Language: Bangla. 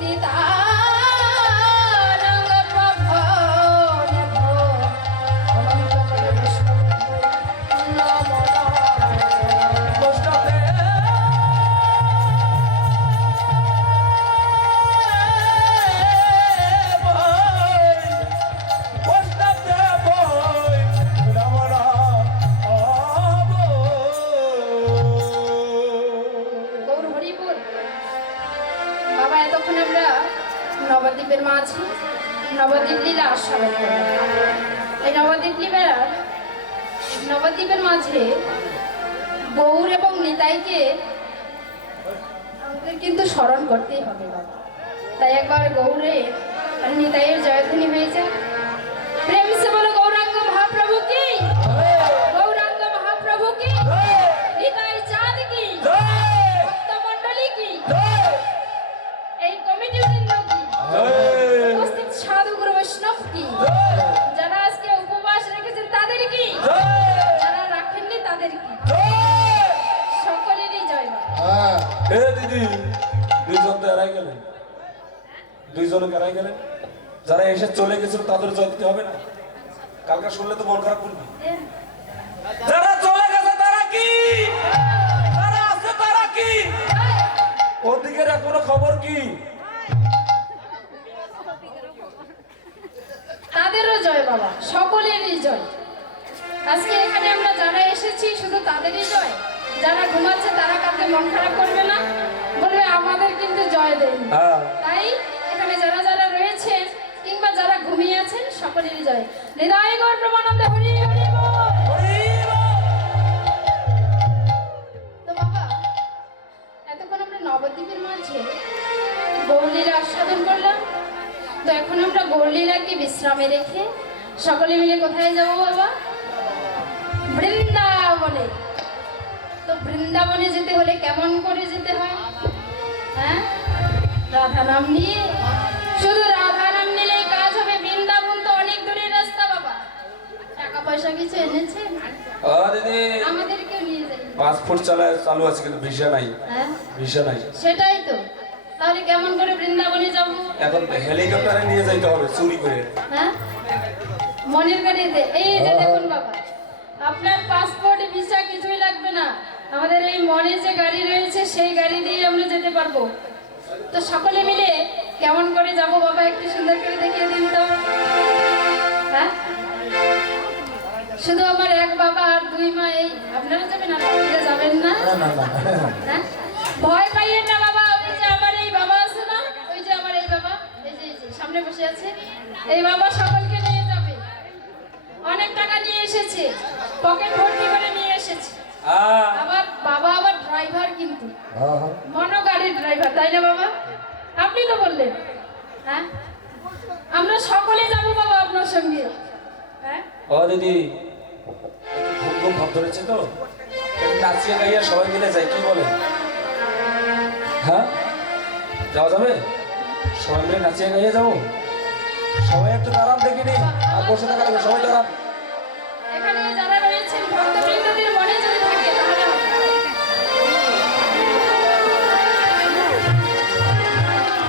你打 নবদ্বীপের মাঝে, নবদ্বীপ লীলা আস্বাদন এই নবদ্বীপ লীলার, নবদ্বীপের মাঝে গৌর এবং নিতাইকে আমাদের কিন্তু স্মরণ করতেই হবে তাই একবার গৌরে নিতাইয়ের জয়ধ্বনি হয়েছে প্রেম সে বলো এরাই গেলেন? এরাই গেলেন? যারা এসে চলে গেছিল, তাদের জয় দিতে হবে না? কালকে শুনলে তো মন খারাপ করবি। যারা চলে গেছে, তারা কি? যারা আছে, তারা কি? ওদিকের খবর কি? তাদেরও জয় বাবা, সকলেরই জয়। আজকে এখানে আমরা যারা এসেছি, শুধু তাদেরই জয়? যারা ঘুমাচ্ছে তারা কাউকে মন খারাপ করবে না বলবে আমাদের কিন্তু জয় দেয়নি হ্যাঁ। তাই এখানে যারা যারা রয়েছেন কিংবা যারা ঘুমিয়ে আছেন সকলেরই জয়। হৃদয় গৌর প্রমানন্দে হরি হরি। তো বাবা এতক্ষণ আমরা নবদ্বীপের মাঝে গৌরলীলা আস্বাদন করলাম। তো এখন আমরা গৌরলীলাকে বিশ্রামে রেখে সকলে মিলে কোথায় যাব বাবা? বৃন্দাবনে। তো বৃন্দাবনে যেতে হলে কেমন করে যেতে হয়? হ্যাঁ? রাধা নাম নিয়ে? শুধু রাধা নাম নিলেই কাজ হবে বৃন্দাবন তো অনেক দূরের রাস্তা বাবা। টাকা পয়সা কিছু এনেছে? আমাদেরকেও নিয়ে যাই। পাসপোর্ট চালায় চালু আছে কিন্তু ভিসা নাই। হ্যাঁ? ভিসা নাই। সেটাই তো। তাহলে কেমন করে বৃন্দাবনে যাব? এখন হেলিকপ্টারে নিয়ে যাইতে হবে চুরি করে। হ্যাঁ? মনের গাড়িতে। এই যে দেখুন বাবা আপনার পাসপোর্ট ভিসা কিছুই লাগবে না। আমাদের এই মনে যে গাড়ি রয়েছে সেই গাড়ি দিয়ে আমরা যেতে পারব। তো সকলে মিলে কেমন করে যাব বাবা একটু সুন্দর করে দেখিয়ে দিন তো। হ্যাঁ? শুধু আমার এক বাবা আর দুই মা এই আপনারা যাবেন বাকিরা যাবেন না? হ্যাঁ? ভয় পাইয়েন না বাবা ওই যে আমার এই বাবা আছে না ওই যে আমার এই বাবা এই যে সামনে বসে আছে। এই বাবা সকলকে নিয়ে যাবে। অনেক টাকা নিয়ে এসেছে পকেট ভর্তি করে নিয়ে এসেছে। আবার বাবা আবার ড্রাইভার কিন্তু। মনো গাড়ির ড্রাইভার তাই না বাবা? আপনি তো বললেন। হ্যাঁ? আমরা সকলে যাব বাবা আপনার সঙ্গে। হ্যাঁ? ও দিদি ঘুম ঘুম ভাব ধরেছে তো? নাচিয়ে গাইয়া সবাই মিলে যাই কি বলে? হ্যাঁ? যাওয়া যাবে? সবাই মিলে নাচিয়ে গাইয়ে যাব? সবাই একটু দাঁড়ান দেখিনি। আর বসে থাকা সবাই দাঁড়ান। এখানে